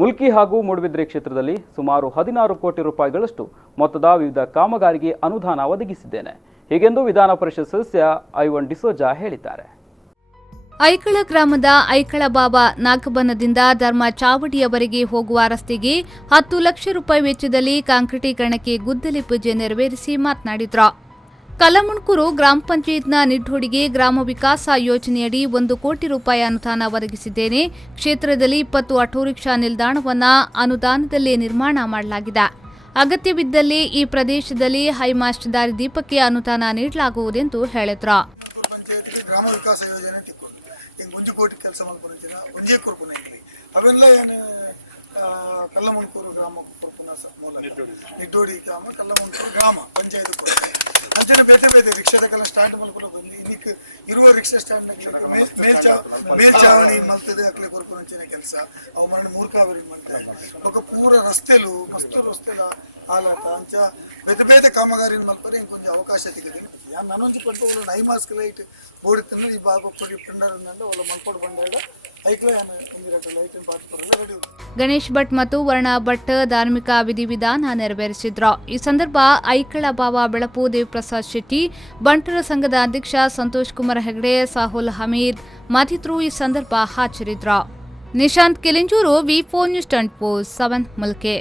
ಮುಲ್ಕಿ ಹಾಗೂ ಮೂಡಬಿದ್ರೆ ಕ್ಷೇತ್ರದಲ್ಲಿ ಸುಮಾರು 16 ಕೋಟಿ ರೂಪಾಯಿಗಳಷ್ಟು ಮೊತ್ತದ ವಿವಿಧ ಕಾಮಗಾರಿಗೆ ಅನುದಾನ ಒದಗಿಸಿದ್ದೇನೆ ಹೀಗೆಂದು ವಿಧಾನ ಪರಿಷತ್ ಸದಸ್ಯ ಐವನ್ ಡಿಸೋಜಾ ಹೇಳಿದ್ದಾರೆ. ಐಕಳ ಗ್ರಾಮದ ಐಕಳ ಬಾಬಾ ನಾಗಬನದಿಂದ ಧರ್ಮ ಚಾವಡಿಯವರೆಗೆ ಹೋಗುವ ರಸ್ತೆಗೆ 10 ಲಕ್ಷ ರೂಪಾಯಿ ವೆಚ್ಚದಲ್ಲಿ ಕಾಂಕ್ರೀಟೀಕರಣಕ್ಕೆ ಗುದ್ದಲಿ ಪೂಜೆ ನೆರವೇರಿಸಿ ಮಾತನಾಡಿದರು. ಕಲ್ಲಮುಣ್ಕೂರು ಗ್ರಾಮ ಪಂಚಾಯತ್ನ ನಿಡ್ಹೋಡಿಗೆ ಗ್ರಾಮ ವಿಕಾಸ ಯೋಜನೆಯಡಿ 1 ಕೋಟಿ ರೂಪಾಯಿ ಅನುದಾನ ಒದಗಿಸಿದ್ದೇನೆ. ಕ್ಷೇತ್ರದಲ್ಲಿ 20 ಆಟೋ ರಿಕ್ಷಾ ನಿಲ್ದಾಣವನ್ನು ಅನುದಾನದಲ್ಲಿ ನಿರ್ಮಾಣ ಮಾಡಲಾಗಿದೆ. ಅಗತ್ಯವಿದ್ದಲ್ಲಿ ಈ ಪ್ರದೇಶದಲ್ಲಿ ಹೈಮಾಸ್ಟ್ ದಾರಿ ದೀಪಕ್ಕೆ ಅನುದಾನ ನೀಡಲಾಗುವುದೆಂದು ಹೇಳಿದರು. ಗ್ರಾಮ ವಿಕಾಸ ಯೋಜನೆ ಒಂದು ಕೋಟಿ ಕೆಲಸ ಮಾಡ್ಕೊಂಡಿದ್ದೀರಾ ಒಂದೇ ಕುರ್ಕುನ ಇಲ್ಲಿ ಅವೆಲ್ಲ ಏನು ಕಲ್ಲಮುಣ್ಕೂರು ಗ್ರಾಮ ಕುರ್ಕುನ ನಿಡ್ಡೋಡಿ ಗ್ರಾಮ ಕಲ್ಲಮುಣ್ಕೂರು ಗ್ರಾಮ ಪಂಚಾಯತ್ ಅಜ್ಜನ ಬೇತೆ ಬೇತೆ ರಿಕ್ಷಾದಕ್ಕೆಲ್ಲ ಸ್ಟಾರ್ಟ್ ಮಾಡ್ಕೊಂಡು ಬಂದು ಇದಕ್ಕೆ ಇರುವ ರಿಕ್ಷಾ ಸ್ಟ್ಯಾಂಡ್ ಮೇಲ್ಚಾವಣಿ ಮಾಡ್ತದೆ ಅಕ್ಲೆ ಕುರ್ಕುನ ಕೆಲಸ ಅವು ಮನೆ ಮೂರ್ಕಾವರಿ ಮಾಡ್ತಾರೆ ఒక ಪೂರ ರಸ್ತೆಲು ಮಸ್ತು ರಸ್ತೆಲ ಆಲಾಟ ಅಂಚ ಬೇತೆ ಬೇತೆ ಕಾಮಗಾರಿ ಮಾಡ್ತಾರೆ ಇಂಕೊಂಚ ಅವಕಾಶ ಸಿಗದೆ ನನೊಂದು ಪಟ್ಟು ಐಮಾಸ್ಕ್ ಲೈಟ್ ಓಡುತ್ತಿಲ್ಲ ಈ ಬಾಬು ಕೊಡಿ ಪಿಂಡರನ್ನೆಲ್ಲ ಒಳ್ಳೆ ಮಲ್ಪಡು ಬಂದಾಗ ಗಣೇಶ್ ಭಟ್ ಮತ್ತು ವರ್ಣಾ ಭಟ್ ಧಾರ್ಮಿಕ ವಿಧಿವಿಧಾನ ನೆರವೇರಿಸಿದ್ರು. ಈ ಸಂದರ್ಭ ಐಕಳ ಬಾಬಾ ಬೆಳಪು ದೇವಪ್ರಸಾದ್ ಶೆಟ್ಟಿ, ಬಂಟರ ಸಂಘದ ಅಧ್ಯಕ್ಷ ಸಂತೋಷ್ ಕುಮಾರ್ ಹೆಗಡೆ, ಸಾಹುಲ್ ಹಮೀದ್ ಮತ್ತಿತರರು ಈ ಸಂದರ್ಭ ಹಾಜರಿದ್ದರು. ನಿಶಾಂತ್ ಕೆಲಿಂಜೂರು, ವಿ4 ನ್ಯೂಸ್ 24/7 ಮುಲ್ಕಿ.